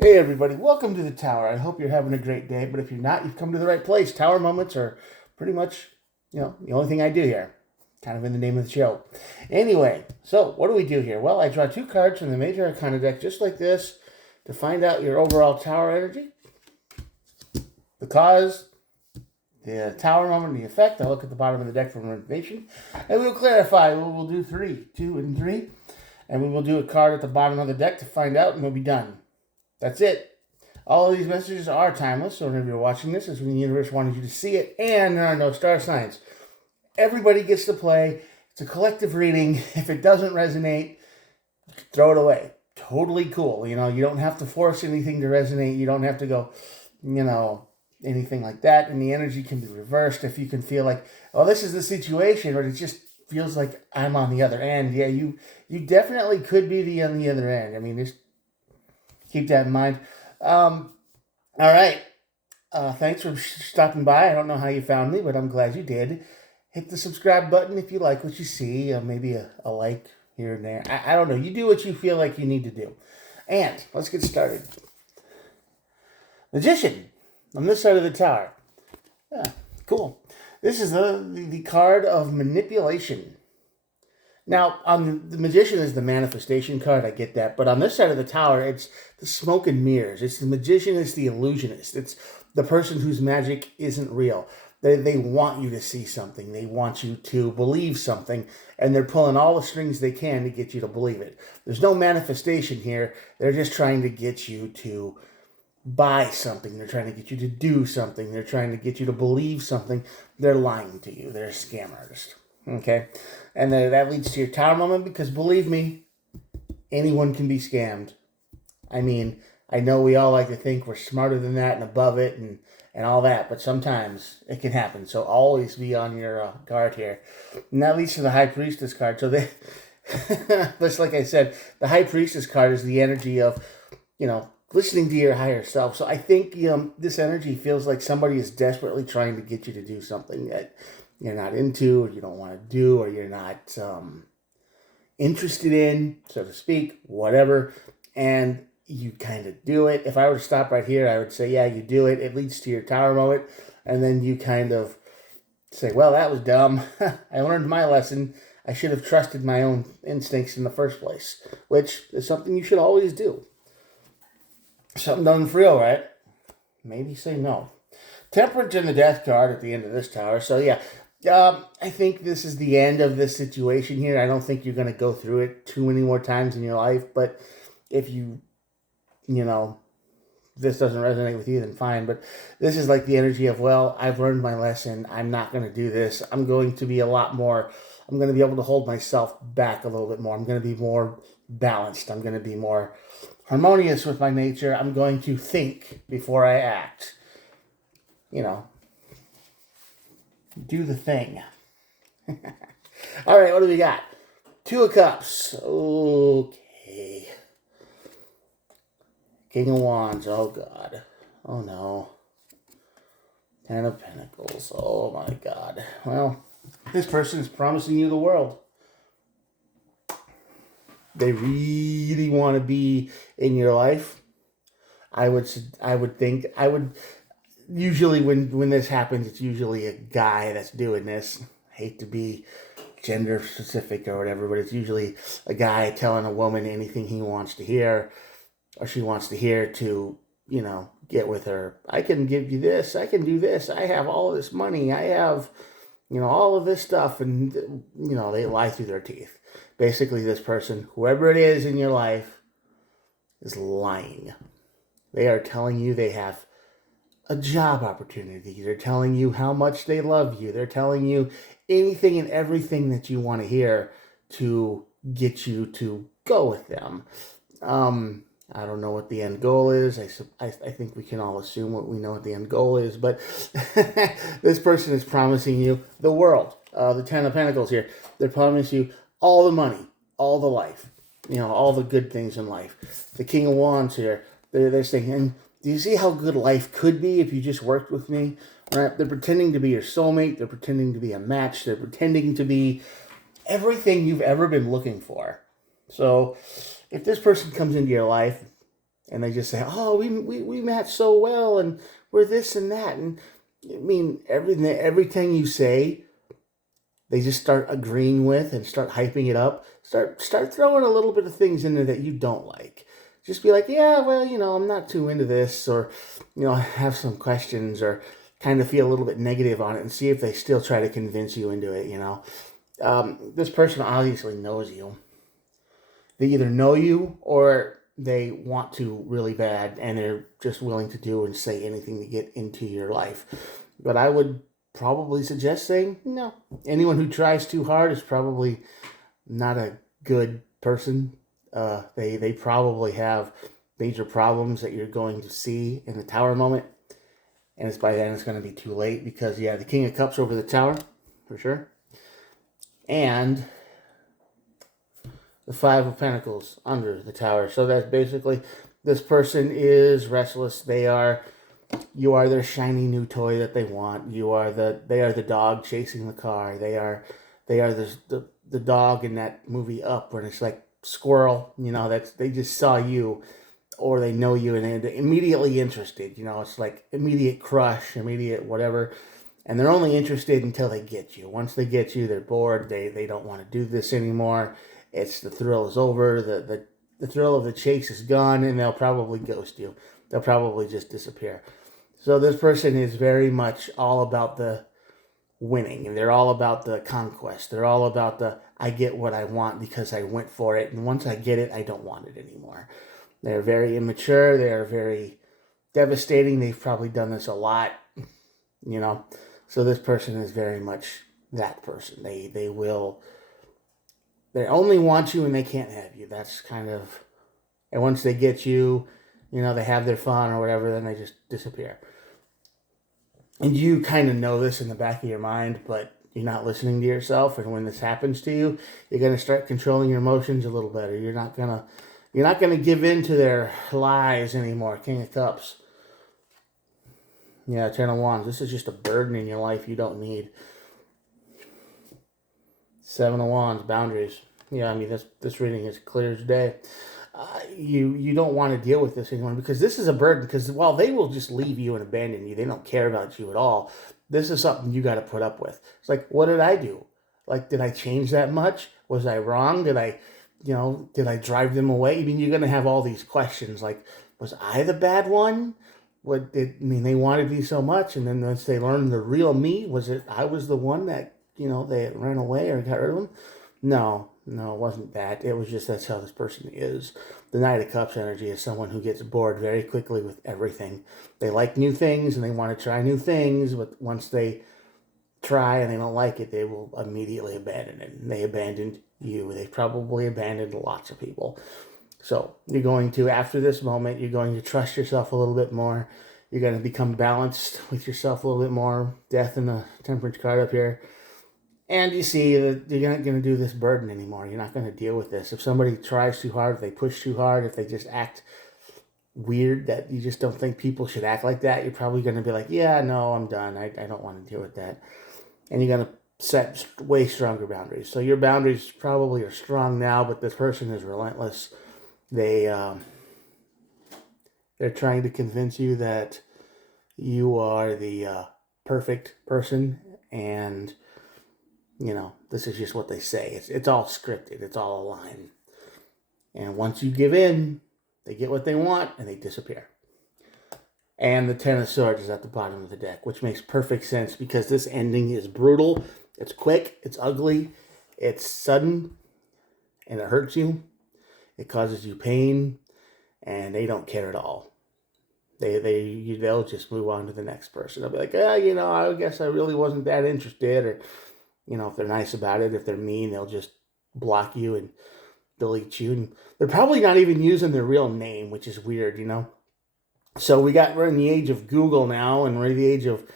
Hey everybody, welcome to the Tower. I hope you're having a great day, but if you're not, you've come to the right place. Tower moments are pretty much, the only thing I do here. Kind of in the name of the show. Anyway, so what do we do here? Well, I draw two cards from the Major Arcana deck, just like this, to find out your overall Tower energy, the cause, the Tower moment, the effect. I'll look at the bottom of the deck for more information, and we'll clarify. We'll do two and three, and we will do a card at the bottom of the deck to find out, and we'll be done. That's it. All of these messages are timeless, so whenever you're watching this, it's when the universe wanted you to see it, and there are no star signs. Everybody gets to play. It's a collective reading. If it doesn't resonate, throw it away. Totally cool. You don't have to force anything to resonate. You don't have to go, anything like that. And the energy can be reversed if you can feel like, oh, this is the situation, or it just feels like I'm on the other end. Yeah, you definitely could be on the other end. I mean, just keep that in mind. All right. Thanks for stopping by. I don't know how you found me, but I'm glad you did. Hit the subscribe button if you like what you see. Maybe a like here and there. I don't know. You do what you feel like you need to do. And let's get started. Magician on this side of the tower. Yeah, cool. This is the card of manipulation. Now, on the Magician is the manifestation card. I get that. But on this side of the tower, it's the smoke and mirrors. It's the Magician. It's the illusionist. It's the person whose magic isn't real. They want you to see something. They want you to believe something. And they're pulling all the strings they can to get you to believe it. There's no manifestation here. They're just trying to get you to buy something. They're trying to get you to do something. They're trying to get you to believe something. They're lying to you. They're a scam artist. Okay? And that leads to your tower moment because believe me, anyone can be scammed. I mean, I know we all like to think we're smarter than that and above it and all that, but sometimes it can happen. So always be on your guard here. And that leads to the High Priestess card. So just like I said, the High Priestess card is the energy of, listening to your higher self. So I think this energy feels like somebody is desperately trying to get you to do something that you're not into, or you don't want to do, or you're not interested in, so to speak, whatever. And you kind of do it. If I were to stop right here, I would say, yeah, you do it. It leads to your tower moment. And then you kind of say, well, that was dumb. I learned my lesson. I should have trusted my own instincts in the first place, which is something you should always do. Something done for real, right? Maybe say no. Temperance in the death card at the end of this tower. So, yeah, I think this is the end of this situation here. I don't think you're going to go through it too many more times in your life. But if this doesn't resonate with you, then fine. But this is like the energy of, well, I've learned my lesson. I'm not going to do this. I'm going to be a lot more. I'm going to be able to hold myself back a little bit more. I'm going to be more balanced. I'm going to be more harmonious with my nature. I'm going to think before I act. Do the thing. All right, what do we got? Two of Cups. Okay. King of Wands. Oh, God. Oh, no. Ten of Pentacles. Oh, my God. Well, this person is promising you the world. They really want to be in your life. I would usually when this happens, it's usually a guy that's doing this. I hate to be gender specific or whatever, but it's usually a guy telling a woman anything he wants to hear or she wants to hear to, get with her. I can give you this. I can do this. I have all of this money. I have, all of this stuff. And, they lie through their teeth. Basically, this person, whoever it is in your life, is lying. They are telling you they have a job opportunity. They're telling you how much they love you. They're telling you anything and everything that you want to hear to get you to go with them. I don't know what the end goal is. I think we can all assume what we know what the end goal is, but this person is promising you the world. The Ten of Pentacles here. They're promising you all the money, all the life, all the good things in life. The King of Wands here. They're saying, and do you see how good life could be if you just worked with me? Right? They're pretending to be your soulmate. They're pretending to be a match. They're pretending to be everything you've ever been looking for. So if this person comes into your life and they just say, "Oh, we match so well, and we're this and that." And I mean, everything you say, they just start agreeing with and start hyping it up. Start throwing a little bit of things in there that you don't like. Just be like, yeah, well, I'm not too into this, or I have some questions, or kind of feel a little bit negative on it, and see if they still try to convince you into it. This person obviously knows you. They either know you or they want to really bad, and they're just willing to do and say anything to get into your life. But I would probably suggest saying no. Anyone who tries too hard is probably not a good person. They probably have major problems that you're going to see in the tower moment, and by then it's going to be too late, because the King of Cups over the tower for sure, and the Five of Pentacles under the tower. So that's basically, this person is restless. You are their shiny new toy that they want. They are the dog chasing the car. They are the dog in that movie Up, when it's like squirrel. They just saw you, or they know you, and they're immediately interested. It's like immediate crush, immediate whatever. And they're only interested until they get you. Once they get you, they're bored. They don't want to do this anymore. It's the thrill is over. The thrill of the chase is gone, and they'll probably ghost you. They'll probably just disappear. So this person is very much all about the winning, and they're all about the conquest. They're all about I get what I want because I went for it, and once I get it, I don't want it anymore. They're very immature. They are very devastating. They've probably done this a lot, So this person is very much that person. They only want you and they can't have you. That's kind of, and once they get you, they have their fun or whatever, then they just disappear. And you kind of know this in the back of your mind, but you're not listening to yourself. And when this happens to you, you're going to start controlling your emotions a little better. You're not going to give in to their lies anymore. King of Cups. Yeah, Ten of Wands. This is just a burden in your life you don't need. Seven of Wands, boundaries. Yeah, I mean, this reading is clear as day. You don't want to deal with this anymore, because this is a burden. Because while they will just leave you and abandon you, they don't care about you at all. This is something you got to put up with. It's like, what did I do? Like, did I change that much? Was I wrong? Did I drive them away? I mean, you're going to have all these questions. Like, was I the bad one? They wanted me so much, and then once they learned the real me, was it I was the one that, they ran away or got rid of them? No, it wasn't that. It was just that's how this person is. The Knight of Cups energy is someone who gets bored very quickly with everything. They like new things and they want to try new things, but once they try and they don't like it, they will immediately abandon it. And they abandoned you. They probably abandoned lots of people. So you're going to, after this moment, you're going to trust yourself a little bit more. You're going to become balanced with yourself a little bit more. Death and the Temperance card up here. And you see that you're not going to do this burden anymore. You're not going to deal with this. If somebody tries too hard, if they push too hard, if they just act weird, that you just don't think people should act like that, you're probably going to be like, yeah, no, I'm done. I don't want to deal with that. And you're going to set way stronger boundaries. So your boundaries probably are strong now, but this person is relentless. They're trying to convince you that you are the perfect person, and this is just what they say. It's all scripted. It's all a line. And once you give in, they get what they want and they disappear. And the Ten of Swords is at the bottom of the deck, which makes perfect sense, because this ending is brutal. It's quick. It's ugly. It's sudden. And it hurts you. It causes you pain. And they don't care at all. They'll just move on to the next person. They'll be like, I guess I really wasn't that interested. Or, if they're nice about it. If they're mean, they'll just block you and delete you. And they're probably not even using their real name, which is weird, So we're in the age of Google now, and we're in the age of,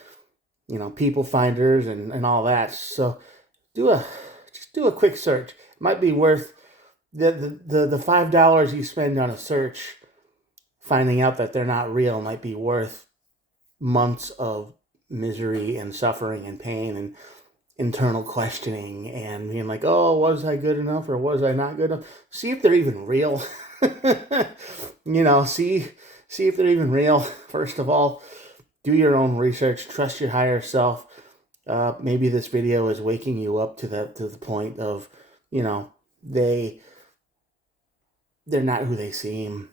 people finders and all that. So just do a quick search. It might be worth the $5 you spend on a search. Finding out that they're not real might be worth months of misery and suffering and pain and internal questioning and being like, oh, was I good enough or was I not good enough? See if they're even real. You know, see if they're even real. First of all, do your own research. Trust your higher self. Maybe this video is waking you up to the point of, you know, they're not who they seem.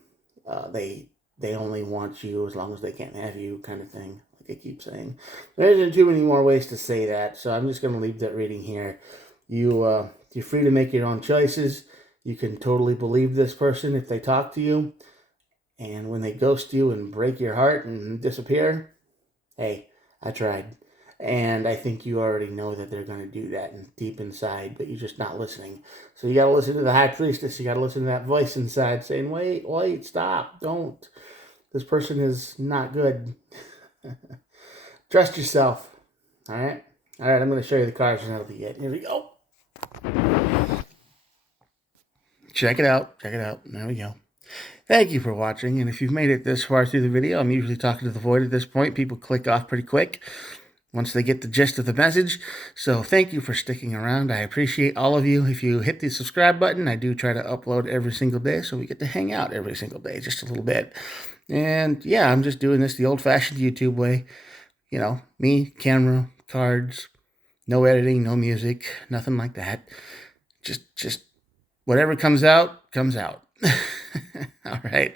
They only want you as long as they can't have you, kind of thing. Like I keep saying, there isn't too many more ways to say that. So I'm just going to leave that reading here. You're free to make your own choices. You can totally believe this person if they talk to you, and when they ghost you and break your heart and disappear, hey, I tried. And I think you already know that they're going to do that deep inside, but you're just not listening. So you got to listen to the high priestess. You got to listen to that voice inside saying, wait, stop, don't. This person is not good. Trust yourself. All right? All right, I'm going to show you the cards and that'll be it. Here we go. Check it out. Check it out. There we go. Thank you for watching. And if you've made it this far through the video, I'm usually talking to the void at this point. People click off pretty quick once they get the gist of the message. So thank you for sticking around. I appreciate all of you. If you hit the subscribe button, I do try to upload every single day, so we get to hang out every single day, just a little bit. And yeah, I'm just doing this the old-fashioned YouTube way. You know, me, camera, cards, no editing, no music, nothing like that. Just whatever comes out, comes out. All right.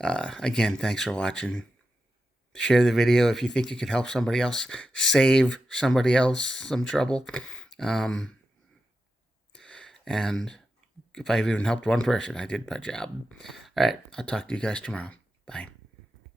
Again, thanks for watching. Share the video if you think it could help somebody else, save somebody else some trouble. And if I've even helped one person, I did my job. All right. I'll talk to you guys tomorrow. Bye.